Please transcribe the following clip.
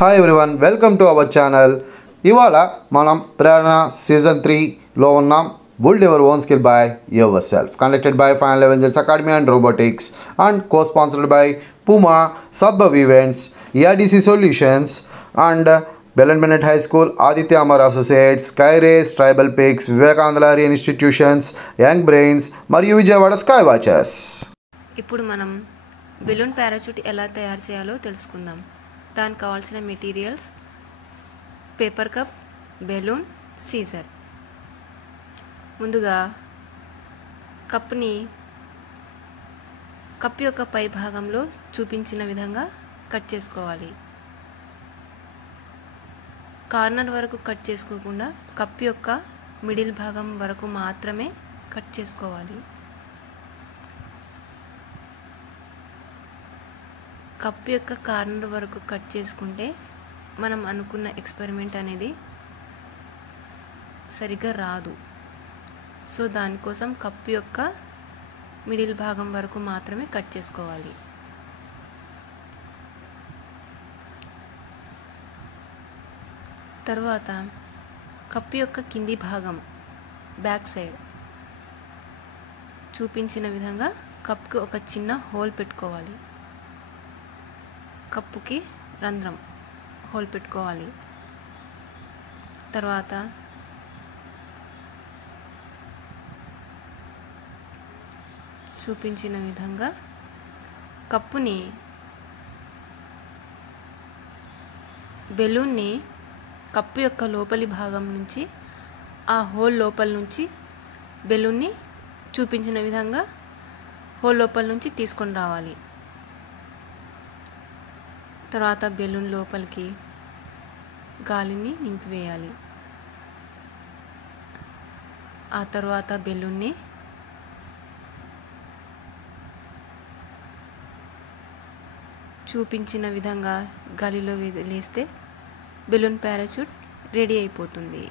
Hi everyone, welcome to our channel. ఇవాళ మనం ప్రేరణ season 3లో ఉన్నాం. Build your own skill by your self, conducted by final Avengers academy and robotics and co-sponsored by Puma, Sadbhav Events, ERDC Solutions and Belen Bennett High School, Aditya Amar Associates, Skyrays, Tribal Peaks, Vivekananda Institutions, Young Brains మరియు Vijayawada sky watches. ఇప్పుడు మనం balloon parachute ఎలా తయారు చేయాలో తెలుసుకుందాం. దానికి కావాల్సిన materials: paper cup, balloon, scissor. ముందుగా కప్ యొక్క పై భాగంలో చూపించిన విధంగా కట్ చేసుకోవాలి. కార్నర్ వరకు కట్ చేసుకోకుండా కప్ యొక్క మిడిల్ భాగం వరకు మాత్రమే కట్ చేసుకోవాలి. కప్ యొక్క కార్నర్ వరకు కట్ చేసుకుంటే మనం అనుకున్న ఎక్స్పెరిమెంట్ అనేది సరిగ్గా రాదు. సో దానికోసం కప్ యొక్క మిడిల్ భాగం వరకు మాత్రమే కట్ చేసుకోవాలి. తర్వాత కప్ యొక్క కింది భాగం బ్యాక్ సైడ్ చూపించిన విధంగా కప్కి ఒక చిన్న హోల్ పెట్టుకోవాలి. కప్పుకి రంధ్రం హోల్ పెట్టుకోవాలి. తర్వాత చూపించిన విధంగా బెలూన్ని కప్పు యొక్క లోపలి భాగం నుంచి ఆ హోల్ లోపల నుంచి బెలూన్ని చూపించిన విధంగా హోల్ లోపల నుంచి తీసుకొని రావాలి. తర్వాత బెలూన్ లోపలికి గాలిని నింపివేయాలి. ఆ తర్వాత బెలూన్ని చూపించిన విధంగా గాలిలో వదిలేస్తే బెలూన్ పారాచూట్ రెడీ అయిపోతుంది.